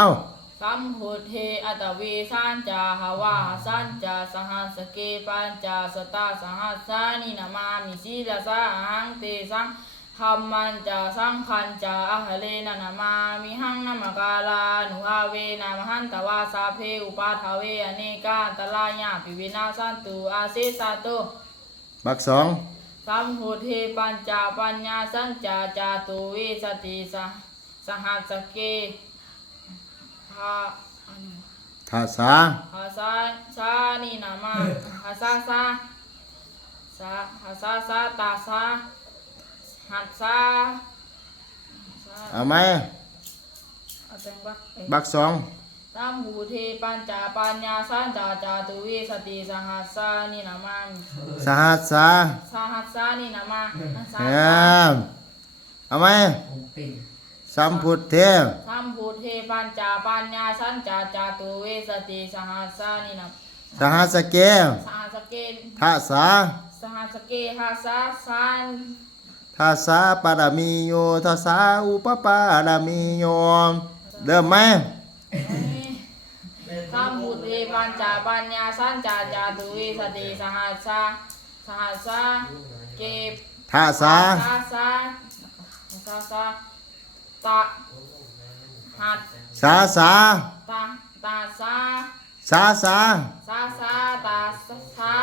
เอ้าสัมพุทเทอัตวีสันจาหาวาสันจาสหัสเกปัญจสตาสหัสสานินามามิสีลาสาหังเตสังธัมมันจาสังขันจาอะหะเลนะนามามิหังนามกาลานุภาเวนามหันตวาสาเพอุปาทาเวอเนกาตลายาปิวินาสันตุอาเสสะโตบักสองสัมพุทเทปัญจปัญญาสัญจาจาตุเวสติสหัสเกทาสาหาซานี่นามาหาซาตาซาหัดซาเอาไหมบักสองตัมหูเทปัญจปัญญาสันจาจาตุวิสติสหัสสานี่นามาสหัสสานี่นามาเอาไหมสัมพุทเทสัมพุทเทปัญจปัญญาสันจาจาตุวิสติสหัสสานี่นาสหัสเกทาสาสหัสเกหาสาสันทาสาปารมีโยทาสาอุปปารมีโยเริ่มไหมสัมพุทเทปัญจปัญญาสันจาจาตุวิสติสหัสสาเกทาสาตาหัดสาสาตาสาสาสาตาสา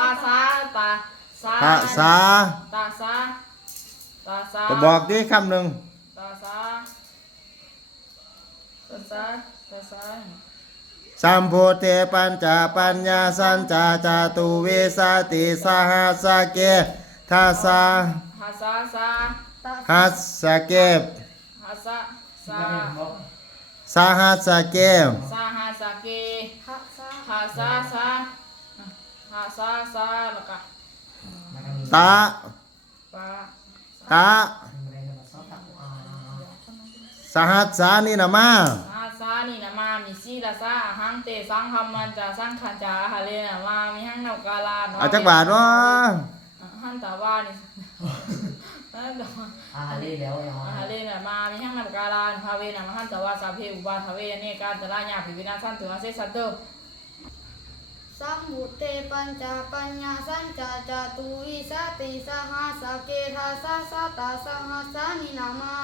ตาสาตาสาตาสาก็บอกดิคำหนึ่งตาสาสัมโพเทปัญจปัญญาสัญจาจาตุเวสติสหัสเกทาสาหัสเกสหัสเกตาสหัสสานินามานี่นะมามิสีลาซาหังเตสังธัมมันจาสังขันจาหะเลนะมามิหังนกาลาเอาจักบาทวะหันตาว่านี่หะเลแล้วหะเลนะมามิหังนกาลาภาเวนะมหันตวาสาเพอุบาทเวเนกาตลาญาภิวินาสันตุอาเสสัตโตสัมพุทเทปัญจปัญญาสัญจาจาตุวิสติสหัสเกทาสาตาสหัสสานินามา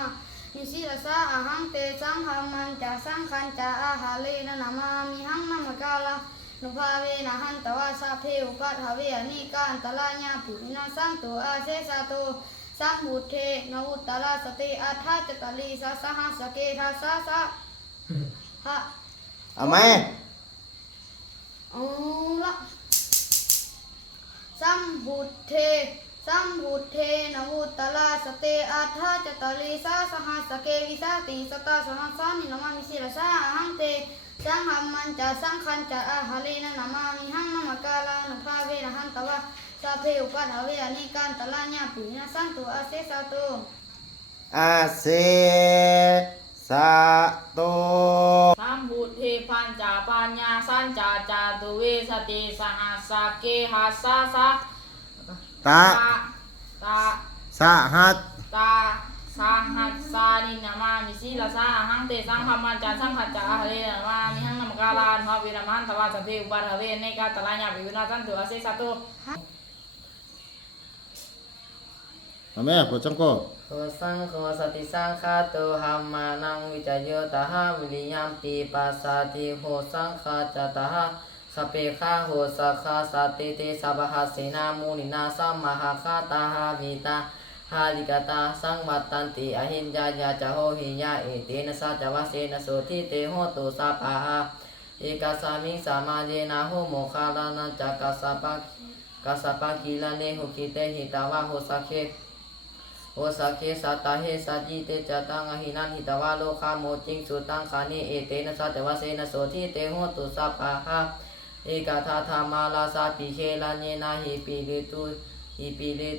มิสิลาสาอาหังเตสังหัมมันจาสังขันจาอาหาเลนะนามามิหังนามกาลานุภาเวนะหันตวาสาเพอุปัฏฐเวอนิกาตลาญาภิวินาสันตุอาเสสะโตสัมพุทเทนอุตตรสติอัฏฐจตลิสสหัสเกทาสหะเอาไหมเอาละสัมพุทเทนวุตตลาสเตอัฏฐจตลิสาสหัสเกวิสติสตาสหัสสานินามามิสิลาสาหังเตสังหัมมันจาสังขันจาอาหาเลนะนามามิหังนามกาลานุภาเวนะหันตวะสาเพอุปัฏฐเวอเนกันตลาญาปินะสันตุอาเสสะโตอาเสสะโตสัมพุทเทปัญจปัญญาสัญจาจาตุเวสติสหัสเกหัสสะตาสหัสสหัสสานินามามิสีลาสาหังเตสังธัมมันจาสังขันจาหะเลนะมามิหังนามกาลานุภาเวนะมหันตวาสาเพอุปาทเวเนกาตลาญาภิวินาสันตุอาเสสะโตแม่ปวดจังก็โคสังโฆสติสังฆาโตหัมมานังวิจโยตหะวิริยัมปีปัสสาติโหสังฆาจตหะสเปฆาโหสัคขะสัตติเตสัพพะเสนามูนินาสัมมหาคาตาหามิตาหาลิกตาสังวัตตันติอหินญาญาจโหหิยาเอเตนะสัจวะเสนะโสทิเตโหตุสัพพะเอกสามิสามาเยนะโหโมคาลานันจักกัสสะปะกิลาเนหุกิเตหิตาวะโหสัคเคโอสัคเคสัตตาเฮสัจจิเตจตังอหินันหิตวะโลคาโมจิงสุตังคานิเอเตนะสัจวะเสนะโสทิเตโหตุสัพพะเอกทาธามาลาสาปิเคลาเนนะหิปิลิ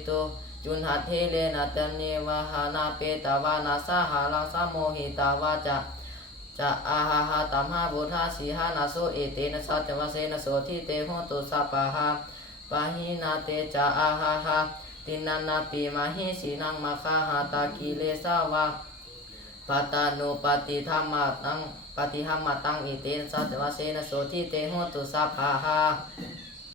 ตุจุนหัตเทเลนะตันเนวะหานาเปตาวานาสาหาลังสะโมหิตาวาจะอาหาหาตัมหาบุทธาสีหานาโสเอเตนะสัจวะเสนะโสทิเตโหตุสัพพะปะหินาเตจะอาหาหาตินันนาปีมาหิสีนังมาคาหาตากิเลสาวะ ปัตตานุปฏิธรรมาตังปฏิธรรมตังอิติสัจวเสนโสทิเตโหตุสัพพะหา